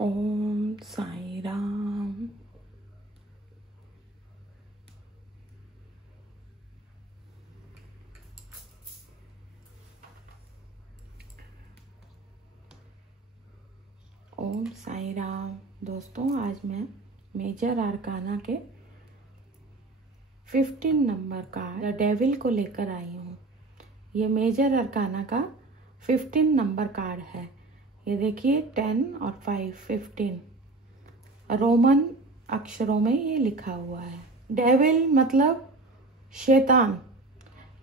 ओम साई राम। ओम साई राम। दोस्तों, आज मैं मेजर आर्काना के 15 नंबर का द डेविल को लेकर आई हूँ। ये मेजर आर्काना का 15 नंबर कार्ड है। ये देखिए 10 और 5 15 रोमन अक्षरों में ये लिखा हुआ है। डेविल मतलब शैतान।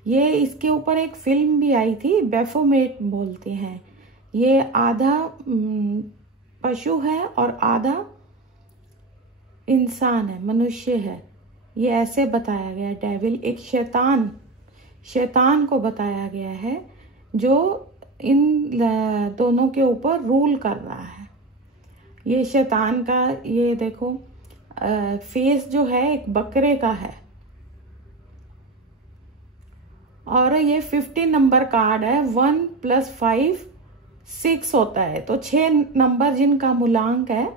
ये इसके ऊपर एक फिल्म भी आई थी, बैफोमेट बोलते हैं। ये आधा पशु है और आधा इंसान है, मनुष्य है। ये ऐसे बताया गया। डेविल एक शैतान को बताया गया है जो इन दोनों के ऊपर रूल कर रहा है। ये शैतान का ये देखो फेस जो है एक बकरे का है और ये 15 नंबर कार्ड है। 1 + 5 6 होता है, तो 6 नंबर जिनका मूलांक है।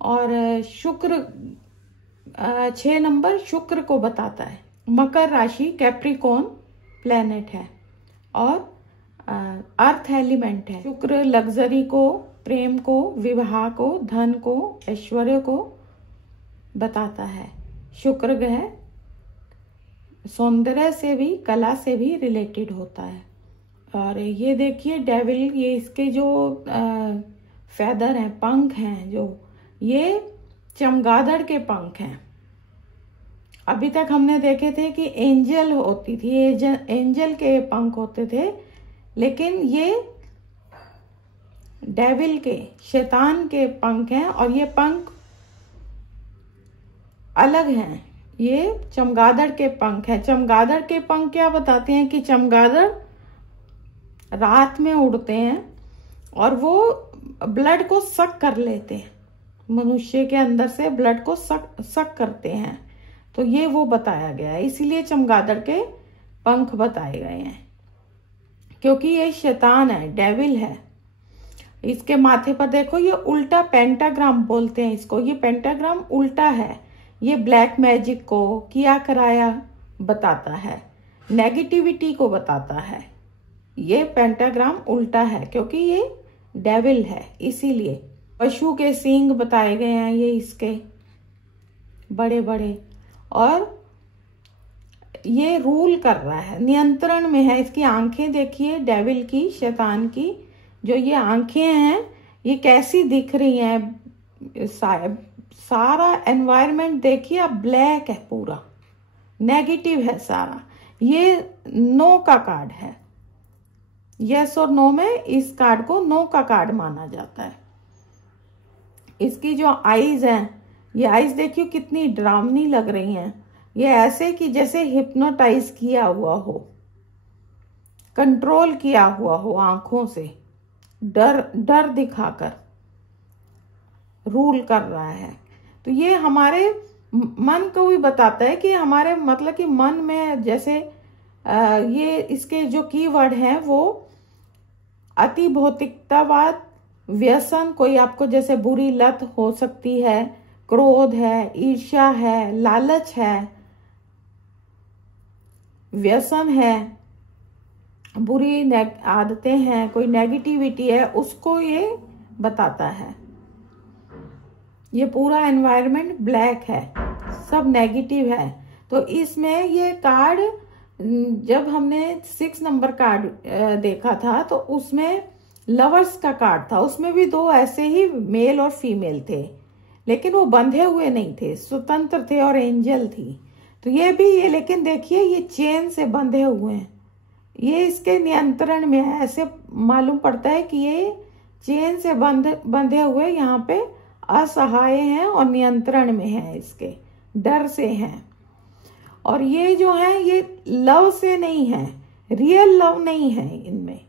और शुक्र 6 नंबर शुक्र को बताता है। मकर राशि कैप्रिकॉर्न प्लेनेट है और अर्थ एलिमेंट है। शुक्र लग्जरी को, प्रेम को, विवाह को, धन को, ऐश्वर्य को बताता है। शुक्र ग्रह सौंदर्य से भी, कला से भी रिलेटेड होता है। और ये देखिए डेविल, ये इसके जो फेदर हैं, पंख हैं, जो ये चमगादड़ के पंख हैं। अभी तक हमने देखे थे कि एंजल होती थी, एंजल के पंख होते थे, लेकिन ये डेविल के, शैतान के पंख हैं और ये पंख अलग हैं। ये चमगादड़ के पंख हैं। चमगादड़ के पंख क्या बताते हैं कि चमगादड़ रात में उड़ते हैं और वो ब्लड को सक कर लेते हैं। मनुष्य के अंदर से ब्लड को सक करते हैं। तो ये वो बताया गया है, इसीलिए चमगादड़ के पंख बताए गए हैं, क्योंकि ये शैतान है, डेविल है। इसके माथे पर देखो, ये उल्टा पेंटाग्राम बोलते हैं इसको। ये पेंटाग्राम उल्टा है। ये ब्लैक मैजिक को, किया कराया बताता है, नेगेटिविटी को बताता है। ये पेंटाग्राम उल्टा है क्योंकि ये डेविल है, इसीलिए। पशु के सींग बताए गए हैं ये इसके बड़े बड़े, और ये रूल कर रहा है, नियंत्रण में है। इसकी आंखें देखिए डेविल की, शैतान की, जो ये आंखें हैं ये कैसी दिख रही हैं। सारा एनवायरनमेंट देखिए, अब ब्लैक है, पूरा नेगेटिव है सारा। ये नो का कार्ड है। यस और नो में इस कार्ड को नो का कार्ड माना जाता है। इसकी जो आईज हैं, ये आईज देखिए कितनी डरावनी लग रही हैं। ये ऐसे कि जैसे हिप्नोटाइज किया हुआ हो, कंट्रोल किया हुआ हो, आंखों से डर दिखाकर रूल कर रहा है। तो ये हमारे मन को भी बताता है कि हमारे मतलब कि मन में जैसे ये इसके जो कीवर्ड हैं वो अति भौतिकतावाद, व्यसन, कोई आपको जैसे बुरी लत हो सकती है, क्रोध है, ईर्ष्या है, लालच है, व्यसन है, बुरी आदतें हैं, कोई नेगेटिविटी है, उसको ये बताता है। ये पूरा एनवायरनमेंट ब्लैक है, सब नेगेटिव है। तो इसमें ये कार्ड, जब हमने 6 नंबर कार्ड देखा था तो उसमें लवर्स का कार्ड था। उसमें भी 2 ऐसे ही मेल और फीमेल थे, लेकिन वो बंधे हुए नहीं थे, स्वतंत्र थे, और एंजल थी। तो ये भी ये, लेकिन देखिए ये चेन से बंधे हुए हैं। ये इसके नियंत्रण में है। ऐसे मालूम पड़ता है कि ये चेन से बंधे हुए यहाँ पे असहाय हैं और नियंत्रण में हैं, इसके डर से हैं। और ये जो है ये लव से नहीं है, रियल लव नहीं है इनमें।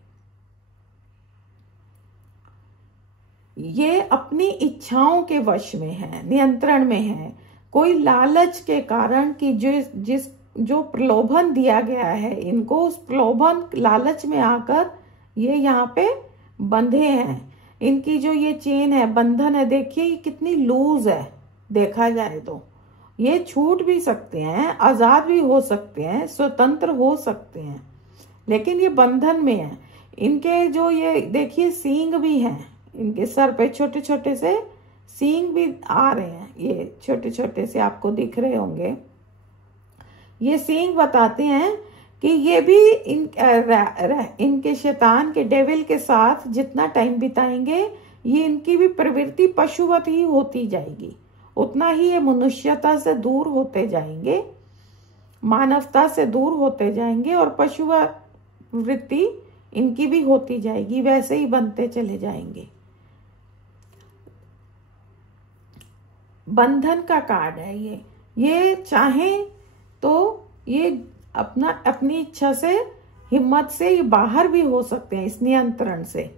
ये अपनी इच्छाओं के वश में है, नियंत्रण में है। कोई लालच के कारण कि जो प्रलोभन दिया गया है इनको, उस प्रलोभन लालच में आकर ये यहाँ पे बंधे हैं। इनकी जो ये चेन है, बंधन है, देखिए ये कितनी लूज है। देखा जाए तो ये छूट भी सकते हैं, आजाद भी हो सकते हैं, स्वतंत्र हो सकते हैं, लेकिन ये बंधन में है। इनके जो ये देखिए सींग भी हैं, इनके सर पे छोटे छोटे से सींग भी आ रहे हैं, ये छोटे छोटे से आपको दिख रहे होंगे। ये सींग बताते हैं कि ये भी इनके शैतान के, डेविल के साथ जितना टाइम बिताएंगे, ये इनकी भी प्रवृत्ति पशुवत ही होती जाएगी, उतना ही ये मनुष्यता से दूर होते जाएंगे, मानवता से दूर होते जाएंगे, और पशुवत वृत्ति इनकी भी होती जाएगी, वैसे ही बनते चले जाएंगे। बंधन का कार्ड है ये चाहे तो ये अपनी इच्छा से, हिम्मत से ये बाहर भी हो सकते हैं इस नियंत्रण से,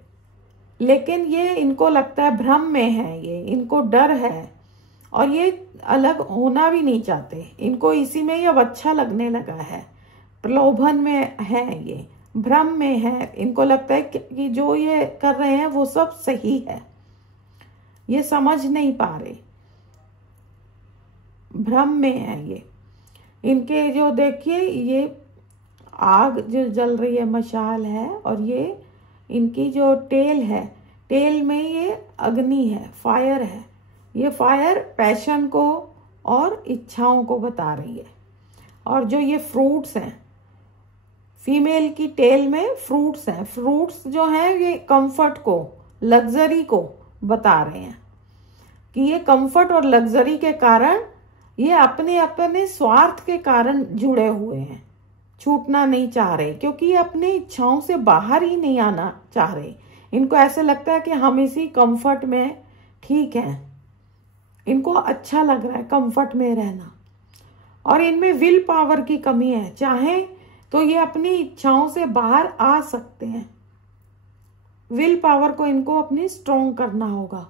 लेकिन ये इनको लगता है भ्रम में है, ये इनको डर है और ये अलग होना भी नहीं चाहते। इनको इसी में ही अब अच्छा लगने लगा है, प्रलोभन में है, ये भ्रम में है। इनको लगता है कि जो ये कर रहे हैं वो सब सही है, ये समझ नहीं पा रहे, भ्रम में है ये। इनके जो देखिए ये आग जो जल रही है, मशाल है, और ये इनकी जो टेल है, टेल में ये अग्नि है, फायर है। ये फायर पैशन को और इच्छाओं को बता रही है। और जो ये फ्रूट्स हैं, फीमेल की टेल में फ्रूट्स हैं, फ्रूट्स जो हैं ये कंफर्ट को, लग्जरी को बता रहे हैं कि ये कंफर्ट और लग्जरी के कारण ये अपने अपने स्वार्थ के कारण जुड़े हुए हैं, छूटना नहीं चाह रहे, क्योंकि ये अपनी इच्छाओं से बाहर ही नहीं आना चाह रहे। इनको ऐसे लगता है कि हम इसी कंफर्ट में ठीक हैं, इनको अच्छा लग रहा है कंफर्ट में रहना, और इनमें विल पावर की कमी है। चाहे तो ये अपनी इच्छाओं से बाहर आ सकते हैं, विल पावर को इनको अपनी स्ट्रॉन्ग करना होगा।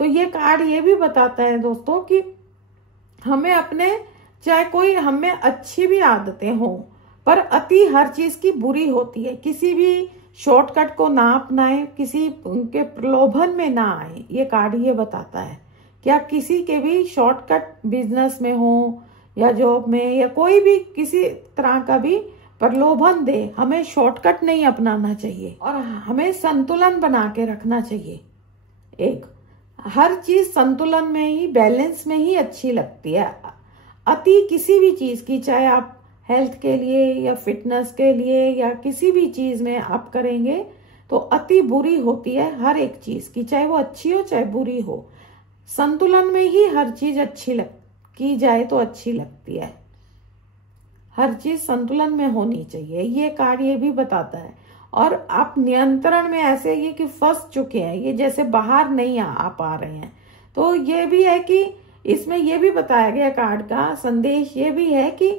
तो ये कार्ड ये भी बताता है दोस्तों कि हमें अपने, चाहे कोई हमें अच्छी भी आदतें हो, पर अति हर चीज की बुरी होती है। किसी भी शॉर्टकट को ना अपनाएं, किसी उनके प्रलोभन में ना आए। ये कार्ड ये बताता है कि आप किसी के भी शॉर्टकट बिजनेस में हो या जॉब में या कोई भी किसी तरह का भी प्रलोभन दे, हमें शॉर्टकट नहीं अपनाना चाहिए और हमें संतुलन बना के रखना चाहिए। एक हर चीज संतुलन में ही, बैलेंस में ही अच्छी लगती है। अति किसी भी चीज की, चाहे आप हेल्थ के लिए या फिटनेस के लिए या किसी भी चीज में आप करेंगे तो अति बुरी होती है हर एक चीज की, चाहे वो अच्छी हो चाहे बुरी हो। संतुलन में ही हर चीज अच्छी की जाए तो अच्छी लगती है, हर चीज संतुलन में होनी चाहिए। ये कार्ड ये भी बताता है। और आप नियंत्रण में ऐसे ये कि फंस चुके हैं, ये जैसे बाहर नहीं आ पा रहे हैं। तो ये भी है कि इसमें ये भी बताया गया, कार्ड का संदेश ये भी है कि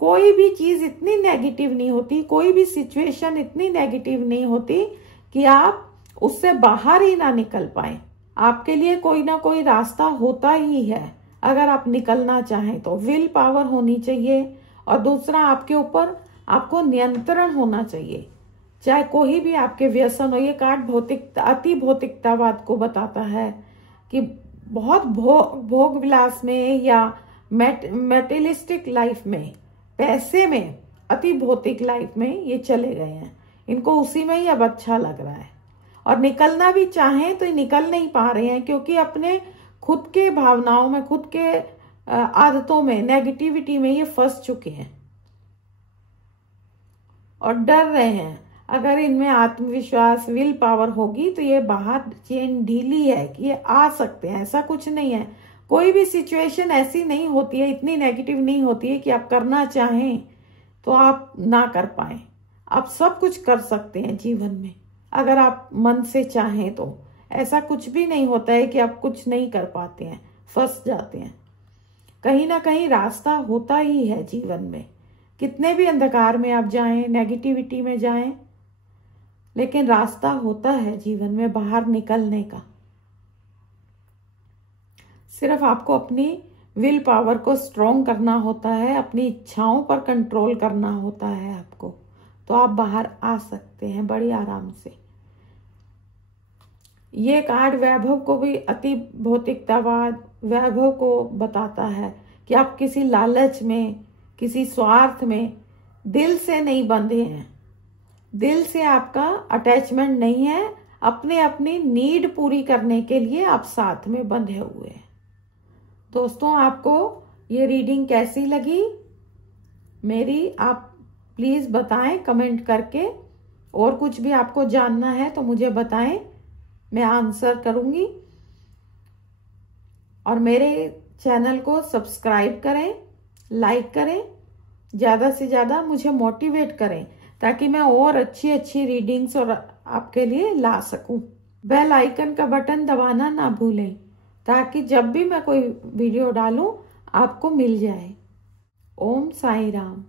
कोई भी चीज इतनी नेगेटिव नहीं होती, कोई भी सिचुएशन इतनी नेगेटिव नहीं होती कि आप उससे बाहर ही ना निकल पाए। आपके लिए कोई ना कोई रास्ता होता ही है अगर आप निकलना चाहें तो। विल पावर होनी चाहिए, और दूसरा आपके ऊपर आपको नियंत्रण होना चाहिए, चाहे कोई भी आपके व्यसन हो। ये कार्ड भौतिकता, अति भौतिकतावाद को बताता है कि बहुत भोग विलास में या मेटेरियलिस्टिक लाइफ में, पैसे में, अति भौतिक लाइफ में ये चले गए हैं। इनको उसी में ही अब अच्छा लग रहा है, और निकलना भी चाहें तो निकल नहीं पा रहे हैं, क्योंकि अपने खुद के भावनाओं में, खुद के आदतों में, नेगेटिविटी में ये फंस चुके हैं और डर रहे हैं। अगर इनमें आत्मविश्वास, विल पावर होगी तो ये बाहर, चेन ढीली है कि ये आ सकते हैं, ऐसा कुछ नहीं है। कोई भी सिचुएशन ऐसी नहीं होती है, इतनी नेगेटिव नहीं होती है कि आप करना चाहें तो आप ना कर पाए। आप सब कुछ कर सकते हैं जीवन में अगर आप मन से चाहें तो। ऐसा कुछ भी नहीं होता है कि आप कुछ नहीं कर पाते हैं, फंस जाते हैं। कहीं ना कहीं रास्ता होता ही है जीवन में, कितने भी अंधकार में आप जाएं, नेगेटिविटी में जाएं, लेकिन रास्ता होता है जीवन में बाहर निकलने का। सिर्फ आपको अपनी विल पावर को स्ट्रॉन्ग करना होता है, अपनी इच्छाओं पर कंट्रोल करना होता है आपको, तो आप बाहर आ सकते हैं बड़ी आराम से। ये कार्ड वैभव को भी, अति भौतिकतावाद वैभव को बताता है कि आप किसी लालच में, किसी स्वार्थ में दिल से नहीं बंधे हैं, दिल से आपका अटैचमेंट नहीं है, अपने अपनी नीड पूरी करने के लिए आप साथ में बंधे हुए हैं। दोस्तों, आपको ये रीडिंग कैसी लगी मेरी, आप प्लीज बताएं कमेंट करके। और कुछ भी आपको जानना है तो मुझे बताएं, मैं आंसर करूंगी। और मेरे चैनल को सब्सक्राइब करें, लाइक करें, ज्यादा से ज्यादा मुझे मोटिवेट करें ताकि मैं और अच्छी अच्छी रीडिंग्स और आपके लिए ला सकूं। बेल आइकन का बटन दबाना ना भूलें ताकि जब भी मैं कोई वीडियो डालूं आपको मिल जाए। ओम साई राम।